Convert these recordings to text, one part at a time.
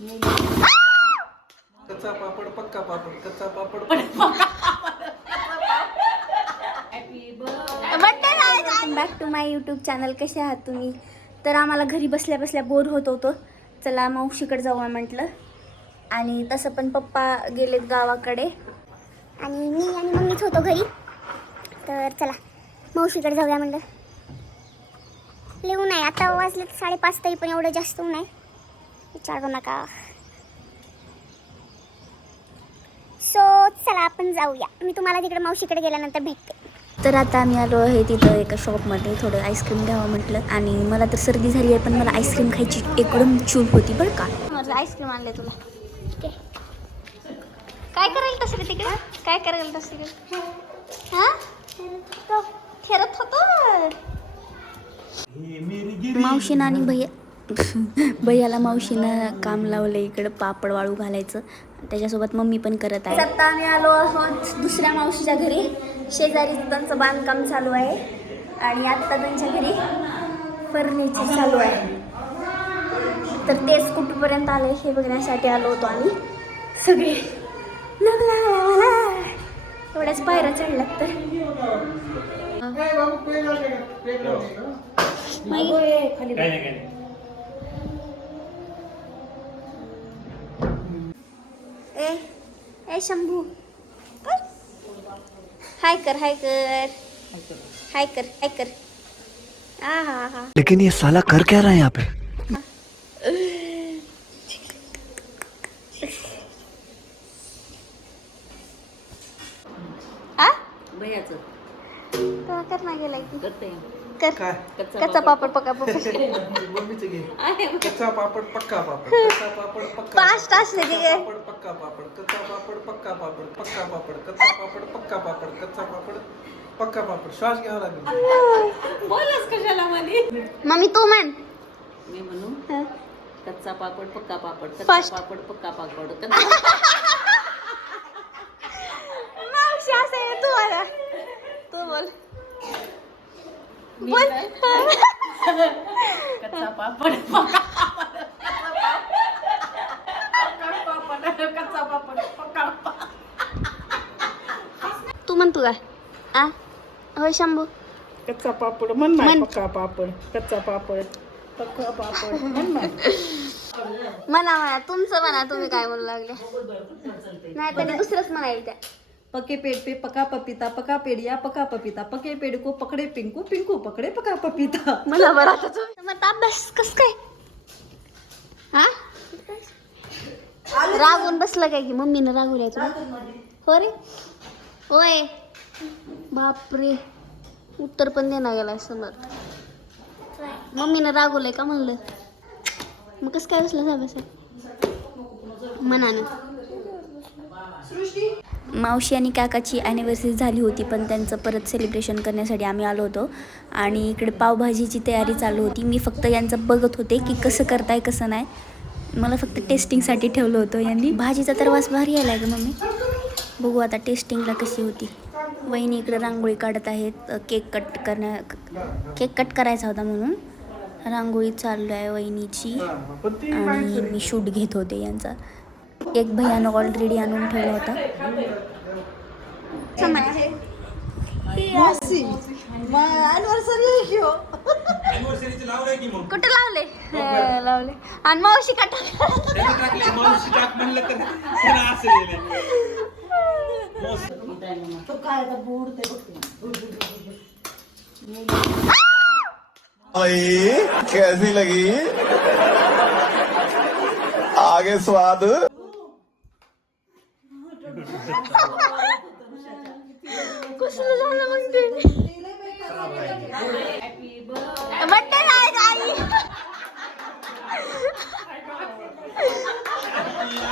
कच्चा पापड पक्का पापड, कच्चा पापड back to my YouTube channel. कसे आहात तुम्ही? तर आम्हाला घरी बसल्या बसल्या बोर होत होतं. चला मावशीकडे जाऊया म्हटलं. आणि तसं पण पप्पा गेलेत गावाकडे आणि मी आणि मम्मीच होतो घरी. तर चला मावशीकडे जाऊया म्हटलं. लिहून आहे आता वाजले 5:30 तरी पण एवढं जास्त ऊन आहे, विचारू नका. सो चला आपण जाऊया. मी तुम्हाला तिकडे मावशीकडे गेल्यानंतर भेटते. तर आता आम्ही आलो आहे तिथं एका शॉपमध्ये थोडं आईस्क्रीम घ्यावं म्हटलं. आणि मला तर सर्दी झाली आहे पण मला आईस्क्रीम खायची एकदम चूल होती बरं का. आईस्क्रीम आणले तुला. काय करायला तसं रे तिकडे? काय करायला तसं तिकडे? हां खेळत होतो. मावशीनं आणि भैयाला मावशीनं काम लावलं इकडं पापड वाळू घालायचं. त्याच्यासोबत मम्मी पण करत आहे. आता आम्ही आलो आहोत दुसऱ्या मावशीच्या घरी. शेजारी त्यांचं बांधकाम चालू आहे आणि आत्ता त्यांच्या घरी फर्निचर चालू आहे. तर तेच कुठपर्यंत आले हे बघण्यासाठी आलो होतो आम्ही सगळे. एवढ्याच पायऱ्या चढल्यात तर ए शंभू हाय कर हाय कर हाय कर हाय कर. हा. लेकिन ये साला कर क्या रहा है यहाँ पे? भैयाचं कर ना गेलाय की करते कर. काय? कच्चा पापड पका पापड मम्मीचं घे. कच्चा पापड पक्का पापड, कच्चा पापड पक्का फास्ट असले की काय? पापड पक्का पापड, कच्चा पापड पक्का पापड, पक्का पापड, कच्चा पापड पक्का पापड, कच्चा पापड पक्का पापड. श्वास घ्यावा लागेल. बोलच कशाला म्हणे. मम्मी तू म्हण. मी म्हणू हं. कच्चा पापड पक्का पापड, Fast. कच्चा पापड पक्का पापड. मावशी असं आहे तू आला तू बोल बोल. कच्चा पापड पक्का कच्चा पापड पक्का. तू म्हण तू काय आ होय शंभू. कच्चा पापड म्हण ना. म्हण. पक्का पापड, कच्चा पापड पक्का पापड म्हण ना. म्हणा तुमचं म्हणा तुम्ही काय म्हणू लागले. नाही त्याने दुसरंच म्हणायला त्या. पके पेड़ पे पका पपीता, पका पेड़िया पका पपीता, पके पेड़ को पकड़े पिंकू, पिंकू पकड़े पका पपीता. मला बरं आता तुम्ही अभ्यास कस काय हा रागून बसला काय की मम्मीनं रागवलंय तुला? हो रे होय. बापरे उत्तर पण देणार गेलाय समोर. मम्मीनं रागवलंय का म्हणलं मग कसं काय बसलं अभ्यासात मनानं. मावशी आणि काकाची ॲनिव्हर्सरी झाली होती पण त्यांचं परत सेलिब्रेशन करण्यासाठी आम्ही आलो होतो. आणि इकडे पावभाजीची तयारी चालू होती. मी फक्त यांचं बघत होते की कसं करताय कसं नाही. मला फक्त टेस्टिंगसाठी ठेवलं होतं यांनी. भाजीचा तर वास भारी आला आहे का मम्मी. बघू आता टेस्टिंगला कशी होती. वहिनी इकडे रांगोळी काढत आहेत. केक कट करायचा होता म्हणून रांगोळी चालू आहे वहिनीची. आणि मी शूट घेत होते यांचा. एक भैयानं ऑलरेडी आणून ठेवला होता. कुठे लावले लावले आणि मावशी का कैसी लगी आगे स्वाद? कसलं झालं मग ते बड्डे आहे आई.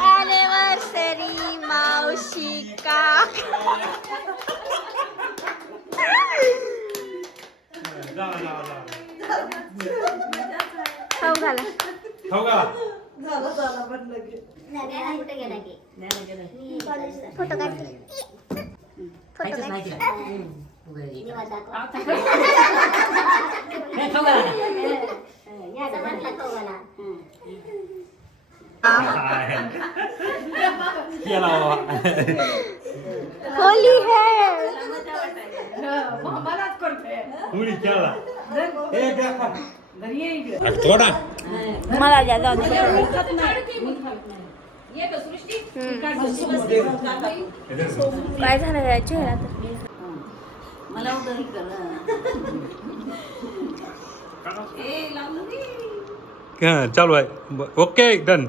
ॲनिव्हर्सरी मावशी का खाऊ घाला फोटो काढ. केला बाबा होली है उडी केला थोडा मला द्या जाऊ दे. काय झालं या चेहऱ्यात मला उदरी कर चालू आहे ओके डन